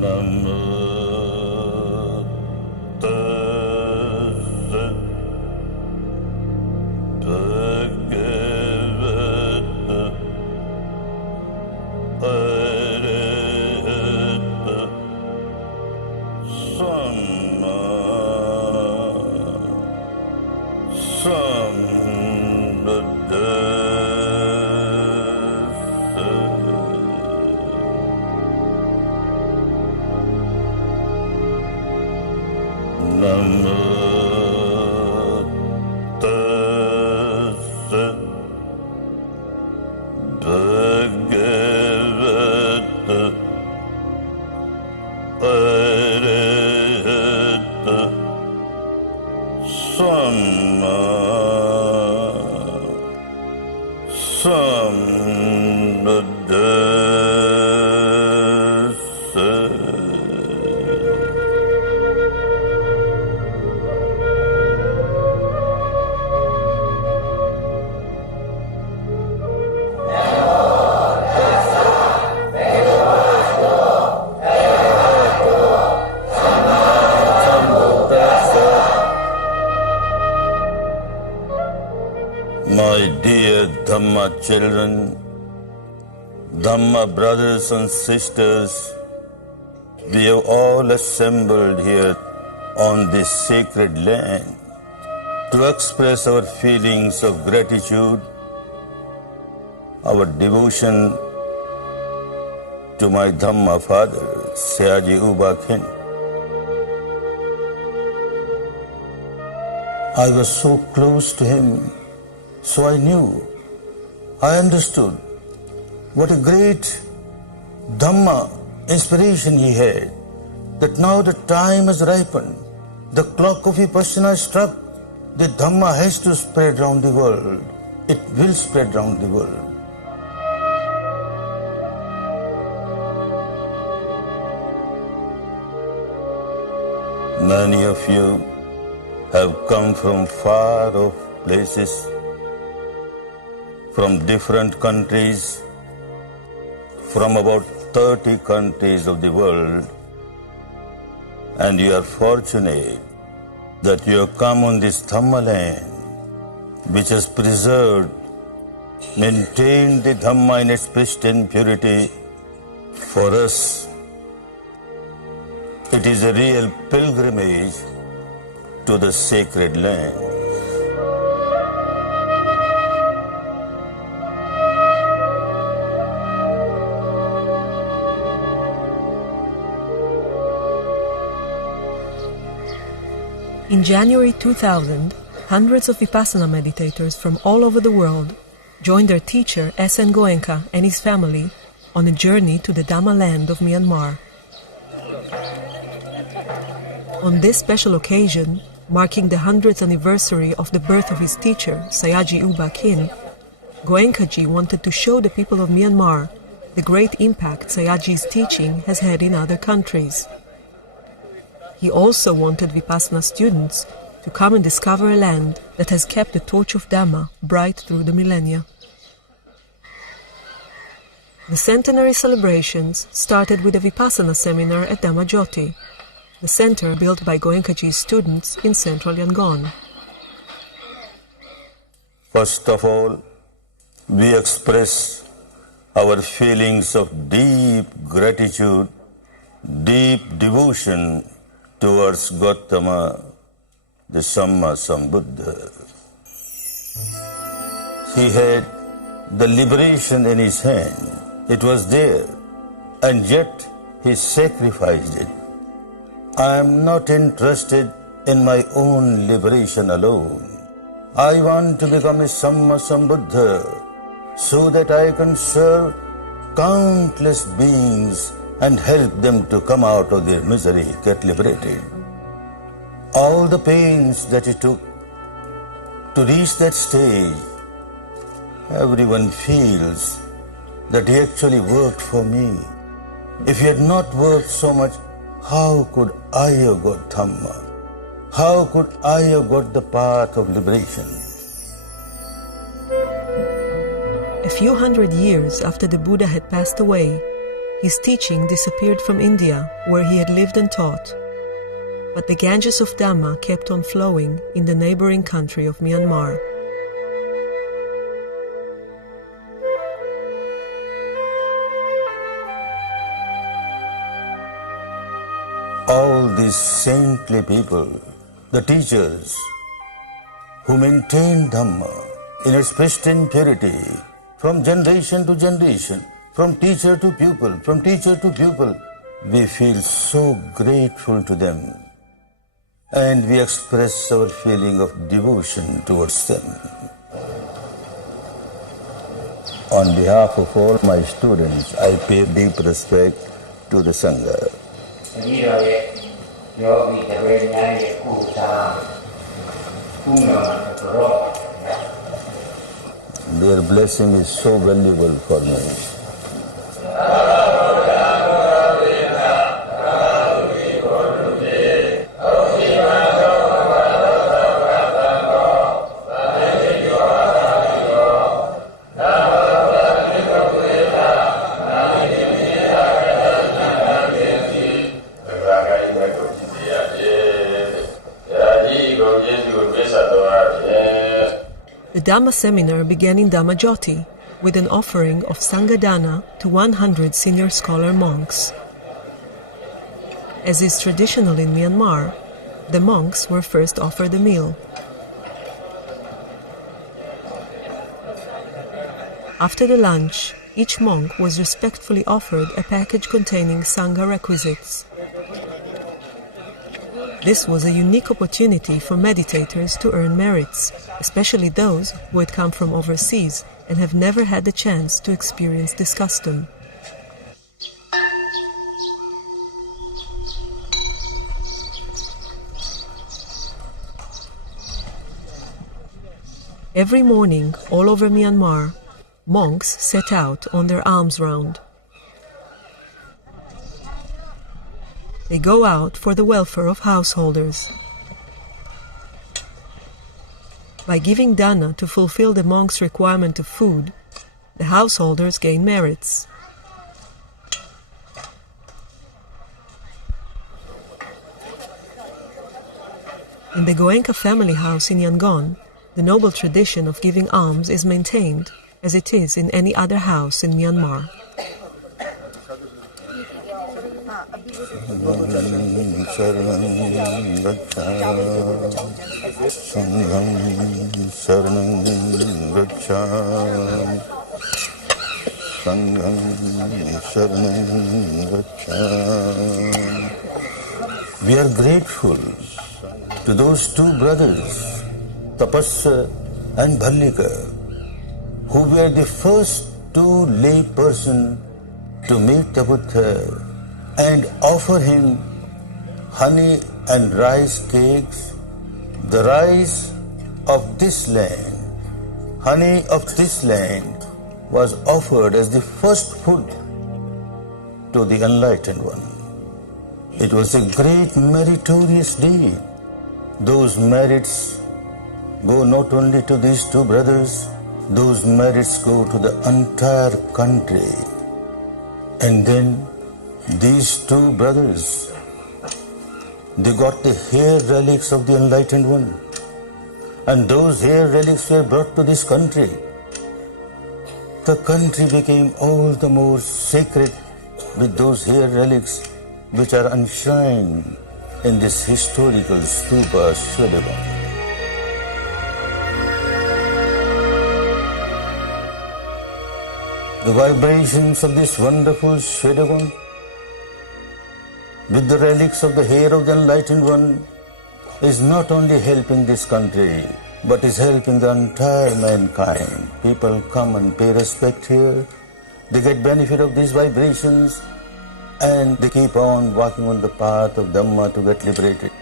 Dhamma children, Dhamma brothers and sisters, we have all assembled here on this sacred land to express our feelings of gratitude, our devotion to my Dhamma father, Sayaji U Khin. I was so close to him, so I knew, I understood what a great Dhamma inspiration he had, that now the time has ripened, the clock of Vipassana struck, the Dhamma has to spread round the world. It will spread round the world. Many of you have come from far off places, from different countries, from about 30 countries of the world, and you are fortunate that you have come on this Dhamma land, which has preserved, maintained the Dhamma in its pristine purity for us. It is a real pilgrimage to the sacred land. In January 2000, hundreds of Vipassana meditators from all over the world joined their teacher S.N. Goenka and his family on a journey to the Dhamma land of Myanmar. On this special occasion, marking the 100th anniversary of the birth of his teacher, Sayaji U Khin, Goenkaji wanted to show the people of Myanmar the great impact Sayaji's teaching has had in other countries. He also wanted Vipassana students to come and discover a land that has kept the torch of Dhamma bright through the millennia. The centenary celebrations started with a Vipassana seminar at Dhamma Jyoti, the center built by Goenkaji's students in central Yangon. First of all, we express our feelings of deep gratitude, deep devotion towards Gautama, the Samma Sambuddha. He had the liberation in his hand. It was there, and yet he sacrificed it. I am not interested in my own liberation alone. I want to become a Samma Sambuddha so that I can serve countless beings and help them to come out of their misery, get liberated. All the pains that he took to reach that stage, everyone feels that he actually worked for me. If he had not worked so much, how could I have got Dhamma? How could I have got the path of liberation? A few hundred years after the Buddha had passed away, his teaching disappeared from India, where he had lived and taught. But the Ganges of Dhamma kept on flowing in the neighboring country of Myanmar. All these saintly people, the teachers, who maintained Dhamma in its pristine purity, from generation to generation, from teacher to pupil, we feel so grateful to them, and we express our feeling of devotion towards them. On behalf of all my students, I pay deep respect to the Sangha. Their blessing is so valuable for me. The Dhamma seminar began in Dhamma Jyoti with an offering of Sanghadana to 100 senior scholar monks. As is traditional in Myanmar, the monks were first offered a meal. After the lunch, each monk was respectfully offered a package containing Sangha requisites. This was a unique opportunity for meditators to earn merits, especially those who had come from overseas and have never had the chance to experience this custom. Every morning, all over Myanmar, monks set out on their alms round. They go out for the welfare of householders. By giving dana to fulfill the monk's requirement of food, the householders gain merits. In the Goenka family house in Yangon, the noble tradition of giving alms is maintained, as it is in any other house in Myanmar. We are grateful to those two brothers, Tapasya and Bhallika, who were the first two lay persons to meet the Buddha and offer him honey and rice cakes. The rice of this land, honey of this land, was offered as the first food to the enlightened one. It was a great meritorious deed. Those merits go not only to these two brothers, those merits go to the entire country. And then these two brothers, they got the hair relics of the enlightened one. And those hair relics were brought to this country. The country became all the more sacred with those hair relics which are enshrined in this historical stupa Shwedagon. The vibrations of this wonderful Shwedagon with the relics of the hair of the enlightened one is not only helping this country, but is helping the entire mankind. People come and pay respect here, they get benefit of these vibrations, and they keep on walking on the path of Dhamma to get liberated.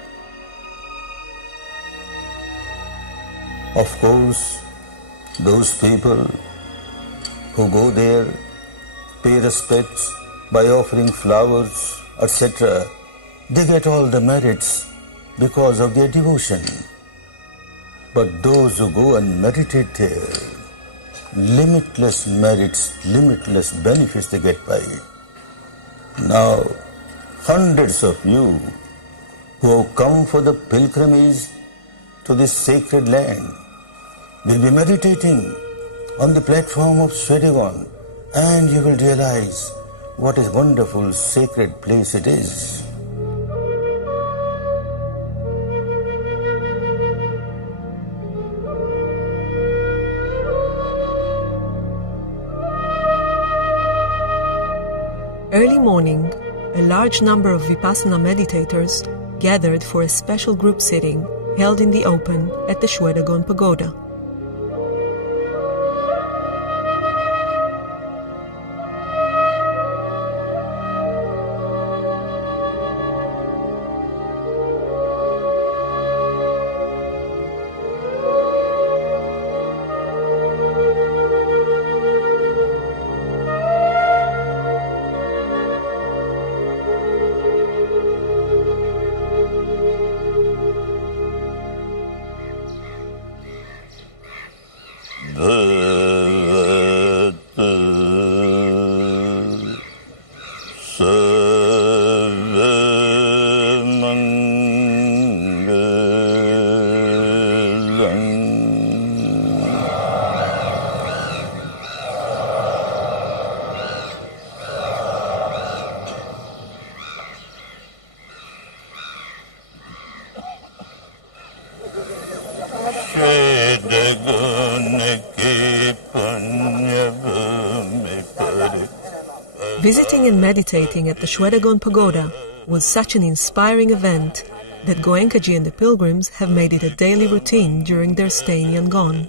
Of course, those people who go there, pay respects by offering flowers, etc., they get all the merits because of their devotion. But those who go and meditate there, limitless merits, limitless benefits they get by it. Now, hundreds of you who have come for the pilgrimage to this sacred land will be meditating on the platform of Swedigon, and you will realize what a wonderful sacred place it is. Early morning, a large number of Vipassana meditators gathered for a special group sitting held in the open at the Shwedagon Pagoda. Visiting and meditating at the Shwedagon Pagoda was such an inspiring event that Goenkaji and the pilgrims have made it a daily routine during their stay in Yangon.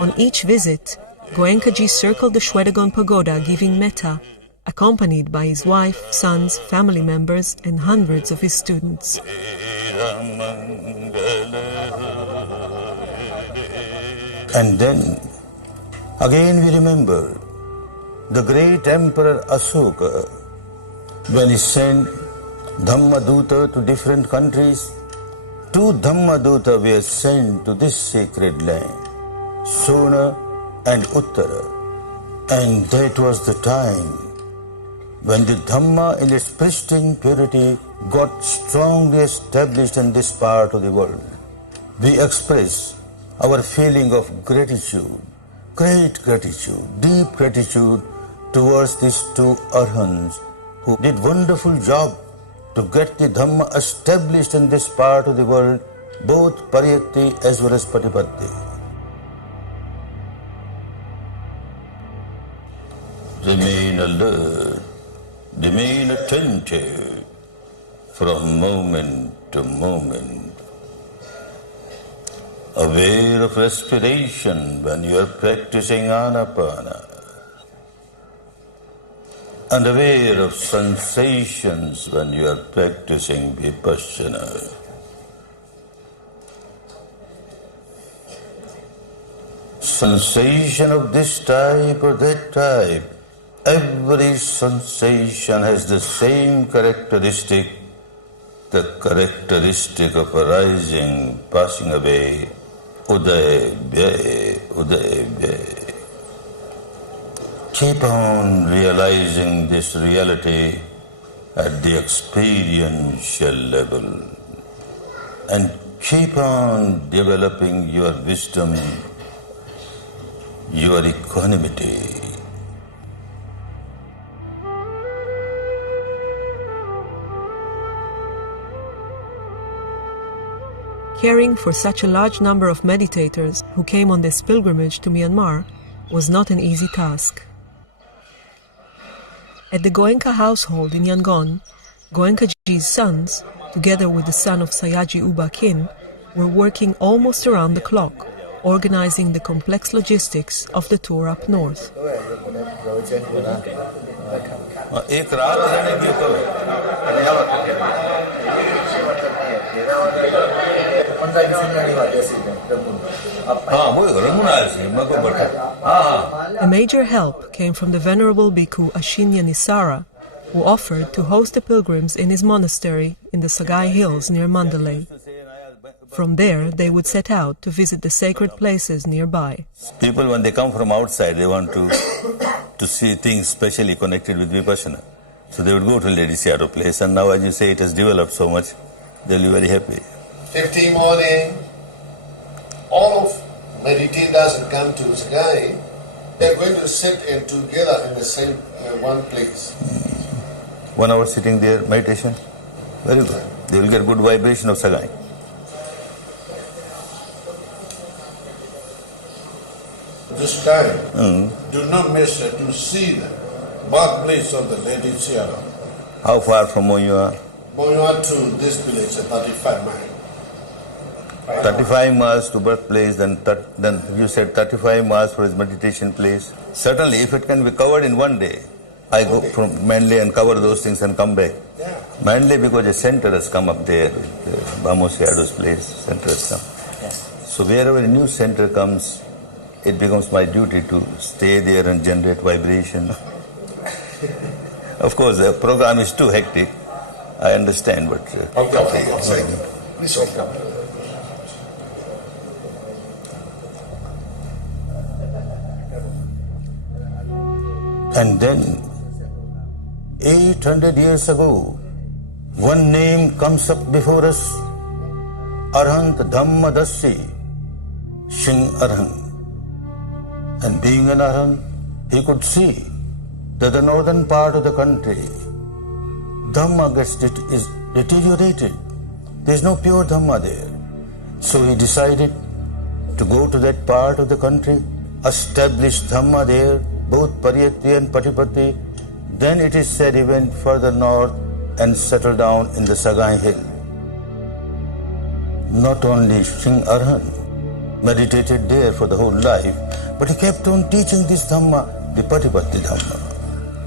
On each visit, Goenkaji circled the Shwedagon Pagoda giving metta, accompanied by his wife, sons, family members, and hundreds of his students. And then, again we remember the great Emperor Asoka, when he sent Dhamma-duta to different countries. 2 Dhamma-duta were sent to this sacred land, Sona and Uttara, and that was the time when the Dhamma in its pristine purity got strongly established in this part of the world. We express our feeling of gratitude, great gratitude, deep gratitude towards these 2 Arhants who did wonderful job to get the Dhamma established in this part of the world, both Pariyatti as well as Patipatti. Remain alert, remain attentive from moment to moment, aware of respiration when you are practicing Anapana, and aware of sensations when you are practicing Vipassana. Sensation of this type or that type, every sensation has the same characteristic, the characteristic of arising, passing away, uday, vyay, uday, vyay. Keep on realizing this reality at the experiential level and keep on developing your wisdom, your equanimity. Caring for such a large number of meditators who came on this pilgrimage to Myanmar was not an easy task. At the Goenka household in Yangon, Goenkaji's sons, together with the son of Sayaji Uba Khin, were working almost around the clock, organizing the complex logistics of the tour up north. A major help came from the Venerable Bhikkhu Ashinya Nisara, who offered to host the pilgrims in his monastery in the Sagai Hills near Mandalay. From there, they would set out to visit the sacred places nearby. People, when they come from outside, they want to see things specially connected with Vipassana. So they would go to Lady Seattle place, and now, as you say, it has developed so much, they'll be very happy. 15 morning, all of meditators will come to Sagai. They're going to sit and together in the same one place. 1 hour sitting there, meditation, very good. They will get good vibration of Sagai. This time, do not miss to see the birthplace of the Lady Sierra. How far from where you are? Moyua to this village, 35 miles. 35 miles to birthplace, then you said 35 miles for his meditation place. Certainly, if it can be covered in one day, I go from Manly and cover those things and come back. Yeah. Manly, because a center has come up there, Bamos Yado's place, center has come. Yeah. So wherever a new center comes, it becomes my duty to stay there and generate vibration. Of course, the program is too hectic, I understand, but... Please welcome. And then, 800 years ago, one name comes up before us, Arhant Dhamma Dassi, Shin Arhant. And being an Arhant, he could see that the northern part of the country, Dhamma is deteriorated. There is no pure Dhamma there. So he decided to go to that part of the country, establish Dhamma there, both Pariyatti and Patipatti. Then it is said he went further north and settled down in the Sagai hill. Not only Singh Arhan meditated there for the whole life, but he kept on teaching this Dhamma, the Patipatti Dhamma.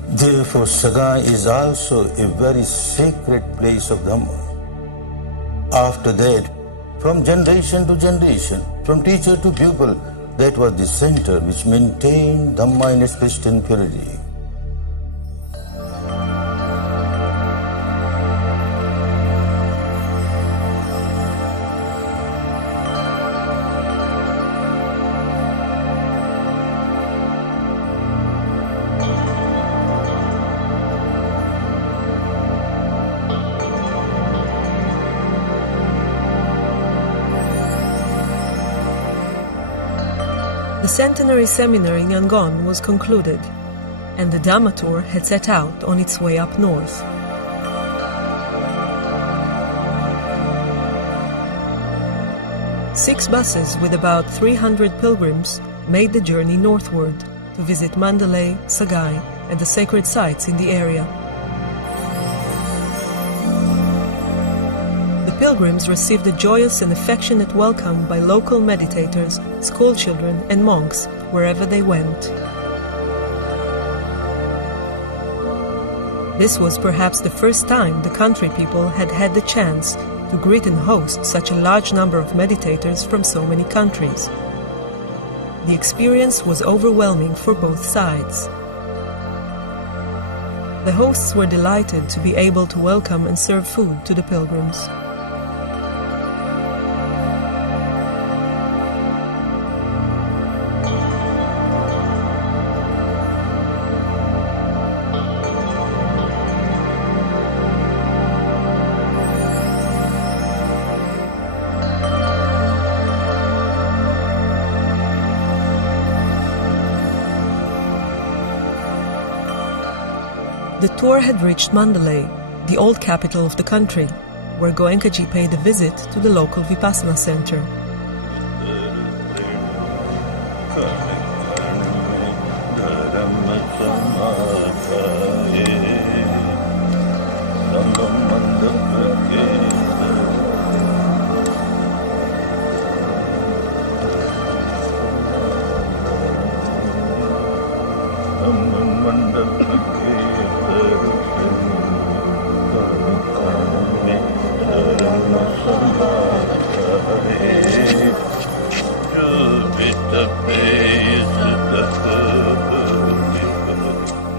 Therefore, Sagai is also a very sacred place of Dhamma. After that, from generation to generation, from teacher to pupil, that was the center which maintained Dhamma in its Christian purity. The centenary seminar in Yangon was concluded, and the Dhamma tour had set out on its way up north. Six buses with about 300 pilgrims made the journey northward to visit Mandalay, Sagai, and the sacred sites in the area. The pilgrims received a joyous and affectionate welcome by local meditators, schoolchildren, and monks wherever they went. This was perhaps the first time the country people had had the chance to greet and host such a large number of meditators from so many countries. The experience was overwhelming for both sides. The hosts were delighted to be able to welcome and serve food to the pilgrims. The tour had reached Mandalay, the old capital of the country, where Goenkaji paid a visit to the local Vipassana center.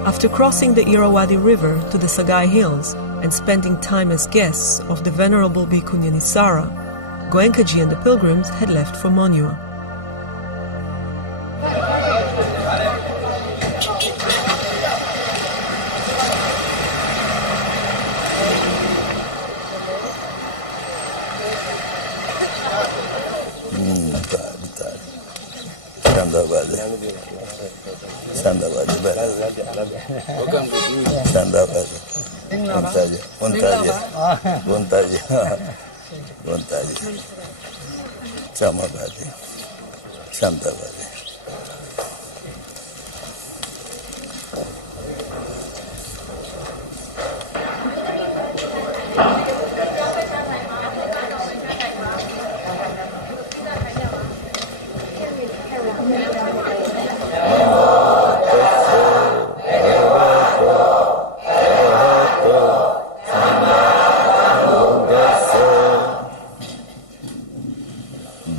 After crossing the Irrawaddy River to the Sagai Hills and spending time as guests of the Venerable Bhikkhu Nisara, Goenkaji and the pilgrims had left for Monywa.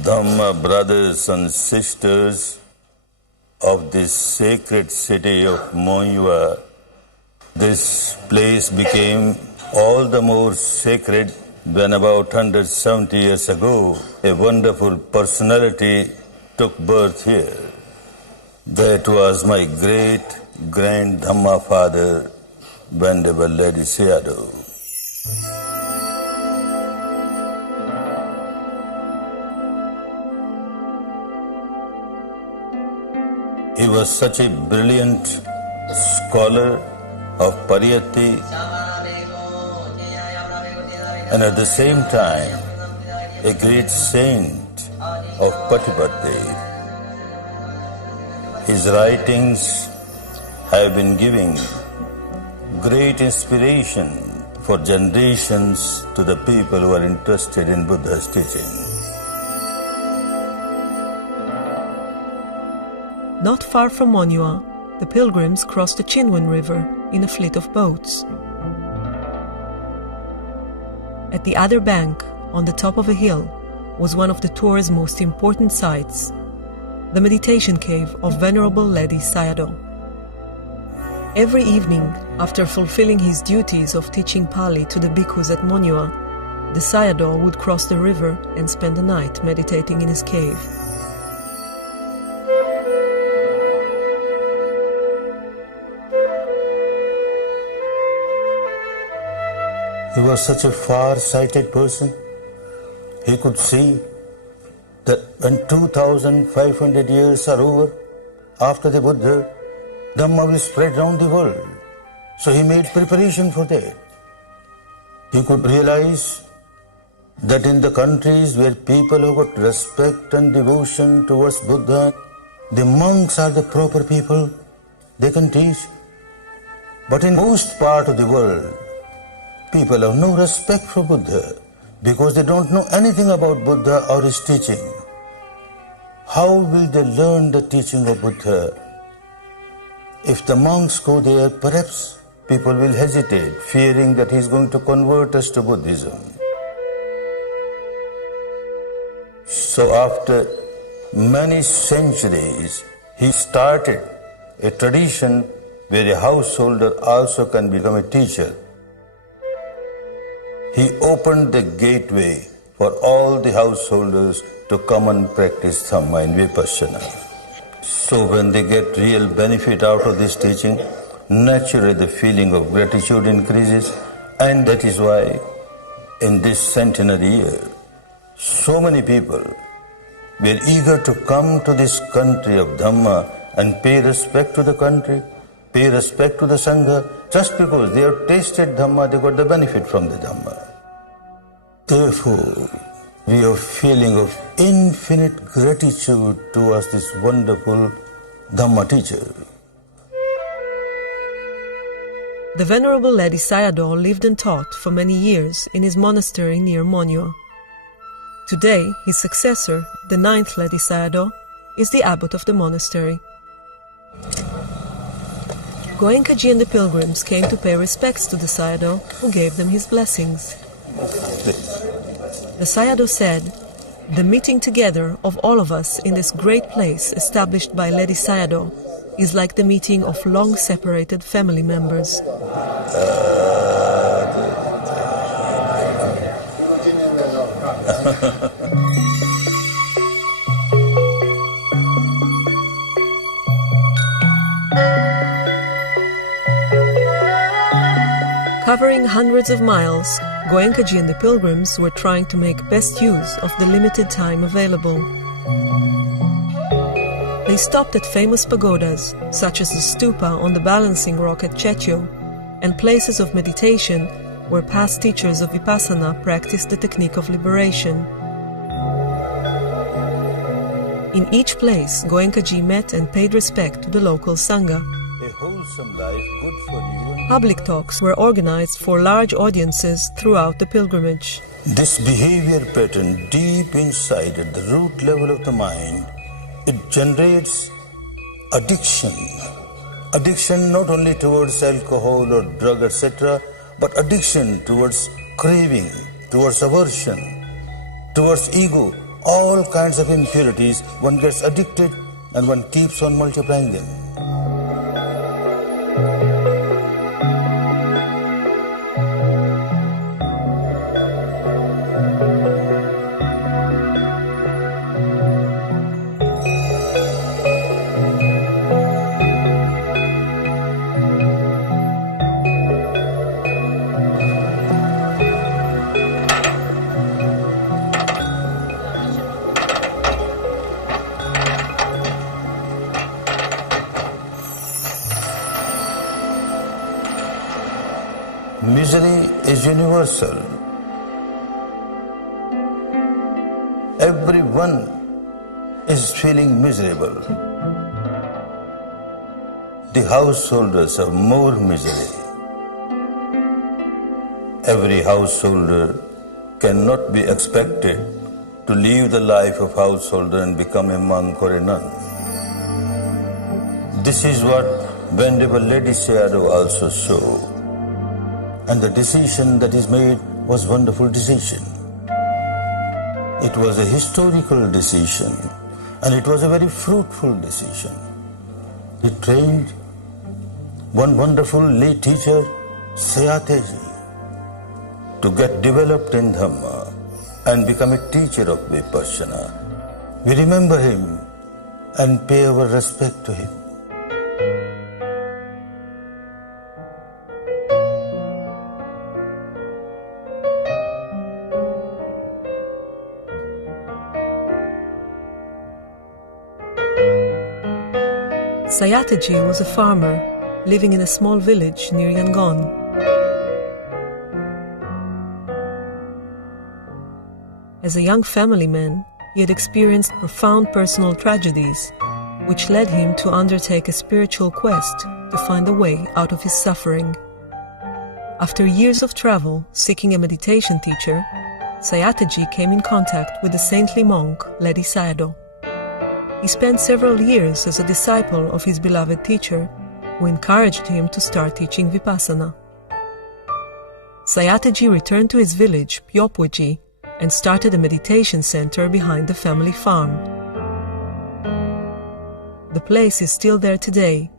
Dhamma brothers and sisters of this sacred city of Monywa, this place became all the more sacred when about 170 years ago a wonderful personality took birth here. That was my great-grand Dhamma father, Venerable Ledi Sayadaw. He was such a brilliant scholar of Pariyatti and at the same time a great saint of Patipatti. His writings have been giving great inspiration for generations to the people who are interested in Buddha's teaching. Not far from Monywa, the pilgrims crossed the Chinwan River in a fleet of boats. At the other bank, on the top of a hill, was one of the tour's most important sites, the meditation cave of Venerable Ledi Sayadaw. Every evening, after fulfilling his duties of teaching Pali to the bhikkhus at Monywa, the Sayadaw would cross the river and spend the night meditating in his cave. He was such a far-sighted person. He could see that when 2,500 years are over, after the Buddha, Dhamma will spread around the world. So he made preparation for that. He could realize that in the countries where people have got respect and devotion towards Buddha, the monks are the proper people, they can teach. But in most part of the world, people have no respect for Buddha because they don't know anything about Buddha or his teaching. How will they learn the teaching of Buddha? If the monks go there, perhaps people will hesitate, fearing that he is going to convert us to Buddhism. So after many centuries, he started a tradition where a householder also can become a teacher. He opened the gateway for all the householders to come and practice Dhamma and Vipassana. So when they get real benefit out of this teaching, naturally the feeling of gratitude increases, and that is why in this centenary year, so many people were eager to come to this country of Dhamma and pay respect to the country, pay respect to the Sangha, just because they have tasted Dhamma, they got the benefit from the Dhamma. Therefore, we have a feeling of infinite gratitude towards this wonderful Dhamma teacher. The Venerable Ledi Sayadaw lived and taught for many years in his monastery near Monywa. Today, his successor, the 9th Ledi Sayadaw, is the abbot of the monastery. Goenkaji and the pilgrims came to pay respects to the Sayadaw, who gave them his blessings. The Sayadaw said, "The meeting together of all of us in this great place established by Ledi Sayadaw is like the meeting of long-separated family members." Covering hundreds of miles, Goenkaji and the pilgrims were trying to make best use of the limited time available. They stopped at famous pagodas, such as the stupa on the balancing rock at Chetio, and places of meditation where past teachers of Vipassana practiced the technique of liberation. In each place, Goenkaji met and paid respect to the local Sangha. A wholesome life, good for you. Public talks were organized for large audiences throughout the pilgrimage. This behavior pattern deep inside at the root level of the mind, it generates addiction. Addiction not only towards alcohol or drug, etc., but addiction towards craving, towards aversion, towards ego, all kinds of impurities. One gets addicted and one keeps on multiplying them. Misery is universal. Everyone is feeling miserable. The householders have more misery. Every householder cannot be expected to live the life of householder and become a monk or a nun. This is what Venerable Lady Sayadaw also saw. And the decision that is made was wonderful decision. It was a historical decision, and it was a very fruitful decision. He trained one wonderful lay teacher, Sayateji, to get developed in Dhamma and become a teacher of Vipassana. We remember him and pay our respect to him. Sayataji was a farmer living in a small village near Yangon. As a young family man, he had experienced profound personal tragedies, which led him to undertake a spiritual quest to find a way out of his suffering. After years of travel seeking a meditation teacher, Sayataji came in contact with the saintly monk Ledi Sayadaw. He spent several years as a disciple of his beloved teacher, who encouraged him to start teaching Vipassana. Sayataji returned to his village, Pyopwaji, and started a meditation center behind the family farm. The place is still there today,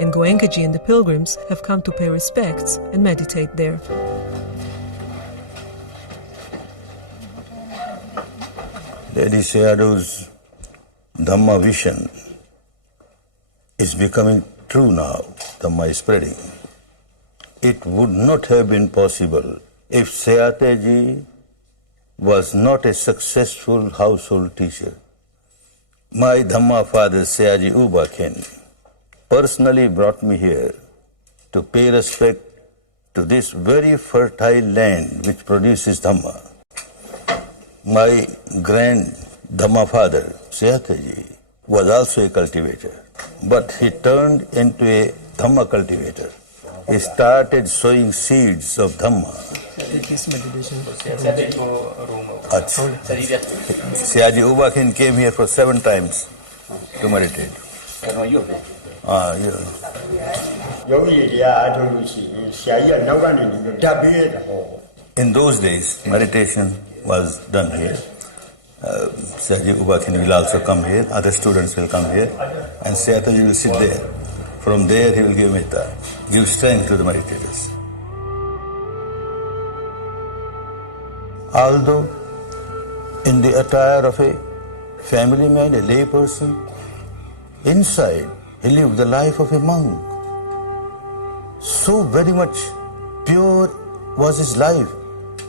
and Goenkaji and the pilgrims have come to pay respects and meditate there. Lady Sayadaw's Dhamma vision is becoming true now. Dhamma is spreading. It would not have been possible if Sayataji was not a successful household teacher. My Dhamma father, Sayaji Uba Khin, personally brought me here to pay respect to this very fertile land which produces Dhamma. My grand Dhamma father, Sayataji, was also a cultivator, but he turned into a Dhamma cultivator. He started sowing seeds of Dhamma. Sayaji Uba Khin came here for 7 times to meditate. In those days, meditation was done here. Sayaji Uba Khin will also come here, other students will come here, and Sayataji will sit there. From there he will give metta, give strength to the meditators. Although in the attire of a family man, a lay person. Inside, he lived the life of a monk. So very much pure was his life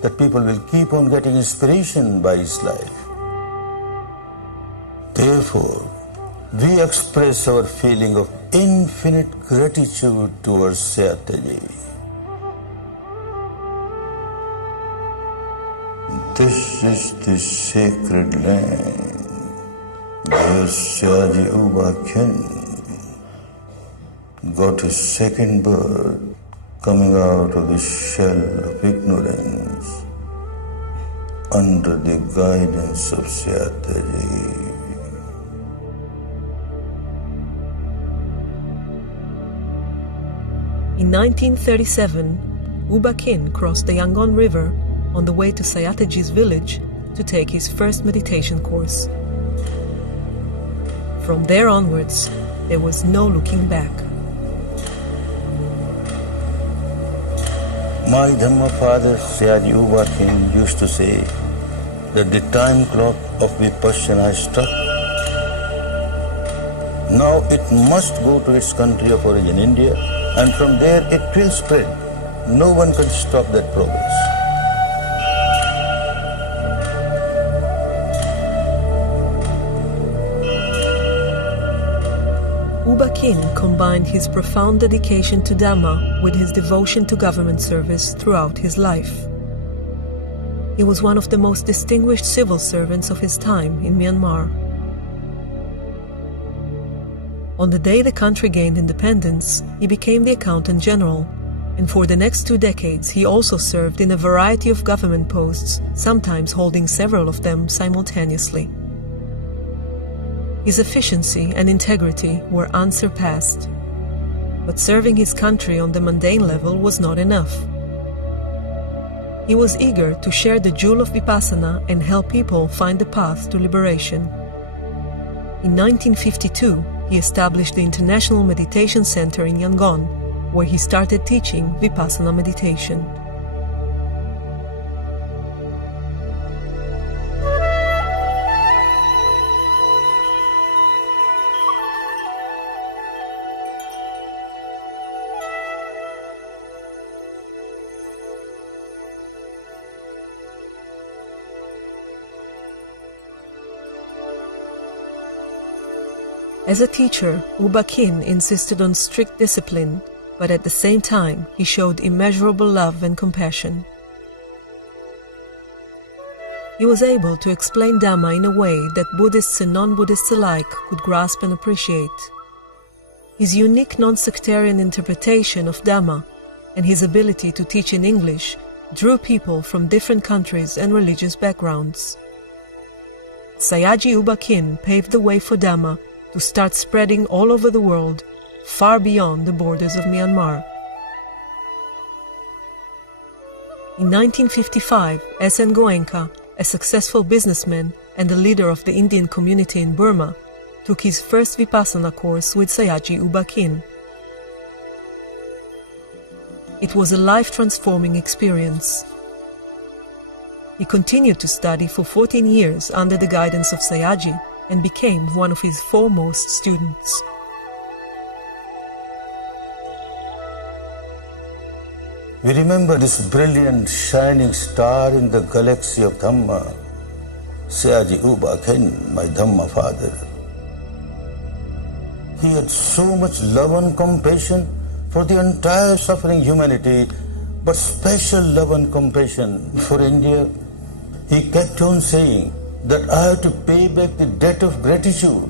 that people will keep on getting inspiration by his life. Therefore, we express our feeling of infinite gratitude towards Sayataji. This is the sacred land where Sayadaji U Ba Khin got his second birth, coming out of the shell of ignorance under the guidance of Sayataji. In 1937, U Ba Khin crossed the Yangon River on the way to Sayataji's village to take his first meditation course. From there onwards, there was no looking back. My Dhamma father, Sayadaji U Ba Khin, used to say that the time clock of Vipassana has struck. Now it must go to its country of origin, India, and from there it will spread. No one can stop that progress. U Ba Khin combined his profound dedication to Dhamma with his devotion to government service throughout his life. He was one of the most distinguished civil servants of his time in Myanmar. On the day the country gained independence, he became the Accountant General, and for the next 2 decades he also served in a variety of government posts, sometimes holding several of them simultaneously. His efficiency and integrity were unsurpassed, but serving his country on the mundane level was not enough. He was eager to share the jewel of Vipassana and help people find the path to liberation. In 1952, he established the International Meditation Center in Yangon, where he started teaching Vipassana meditation. As a teacher, U Ba Khin insisted on strict discipline, but at the same time, he showed immeasurable love and compassion. He was able to explain Dhamma in a way that Buddhists and non-Buddhists alike could grasp and appreciate. His unique non-sectarian interpretation of Dhamma and his ability to teach in English drew people from different countries and religious backgrounds. Sayadaji U Ba Khin paved the way for Dhamma to start spreading all over the world, far beyond the borders of Myanmar. In 1955, S.N. Goenka, a successful businessman and the leader of the Indian community in Burma, took his first Vipassana course with Sayadaji U Ba Khin. It was a life-transforming experience. He continued to study for 14 years under the guidance of Sayadaji and became one of his foremost students. We remember this brilliant shining star in the galaxy of Dhamma, Sayadaji U Ba Khin, my Dhamma father. He had so much love and compassion for the entire suffering humanity, but special love and compassion for India. He kept on saying that I have to pay back the debt of gratitude.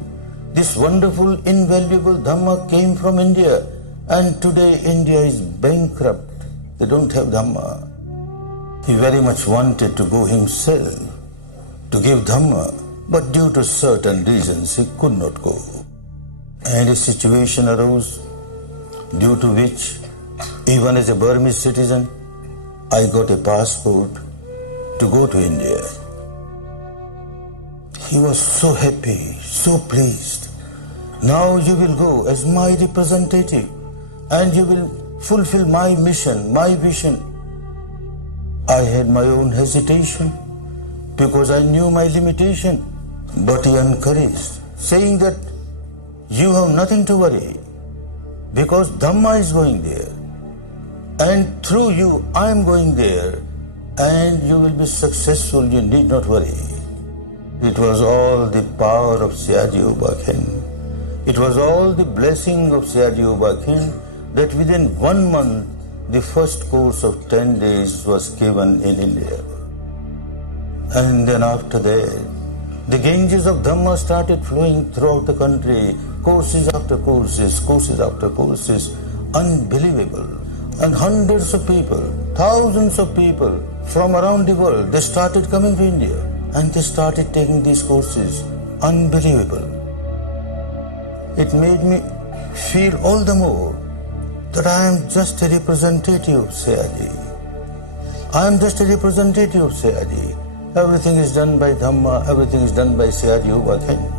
This wonderful, invaluable Dhamma came from India, and today India is bankrupt. They don't have Dhamma. He very much wanted to go himself to give Dhamma, but due to certain reasons he could not go. And a situation arose due to which, even as a Burmese citizen, I got a passport to go to India. He was so happy, so pleased. Now you will go as my representative and you will fulfill my mission, my vision. I had my own hesitation, because I knew my limitation. But he encouraged, saying that you have nothing to worry, because Dhamma is going there. And through you, I am going there, and you will be successful, you need not worry. It was all the power of Sayadaw U Ba Khin. It was all the blessing of Sayadaw U Ba Khin that within 1 month, the first course of 10 days was given in India. And then after that, the Ganges of Dhamma started flowing throughout the country, courses after courses, courses after courses, unbelievable. And hundreds of people, thousands of people from around the world, they started coming to India and they started taking these courses. Unbelievable. It made me feel all the more that I am just a representative of Sayadaw. I am just a representative of Sayadaw. Everything is done by Dhamma, everything is done by Sayadaw U Ba Khin.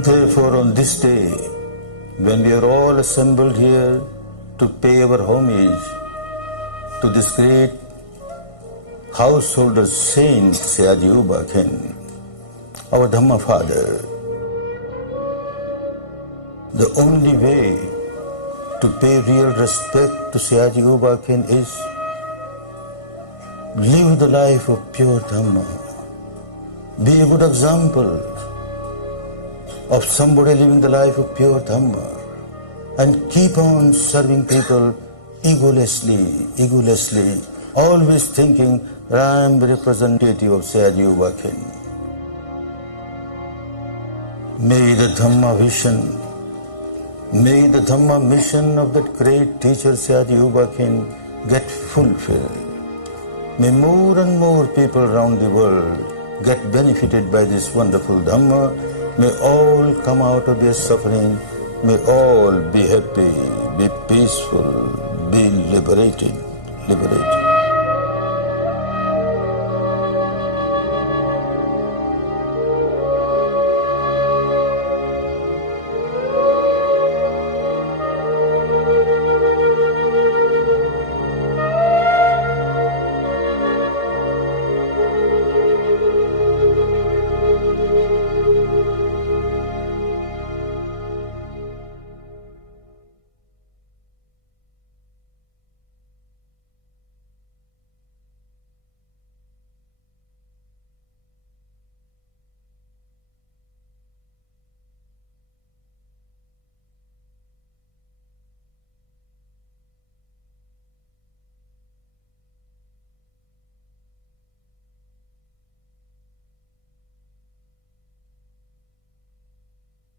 Therefore, on this day, when we are all assembled here to pay our homage to this great householder saint, Sayadaw U Ba Khin, our Dhamma Father, the only way to pay real respect to Sayadaw U Ba Khin is live the life of pure Dhamma. Be a good example of somebody living the life of pure Dhamma, and keep on serving people egolessly, always thinking that I am the representative of Sayadaw U Ba Khin. May the Dhamma vision, may the Dhamma mission of that great teacher Sayadaw U Ba Khin get fulfilled. May more and more people around the world get benefited by this wonderful Dhamma. May all come out of their suffering. May all be happy, be peaceful, be liberated.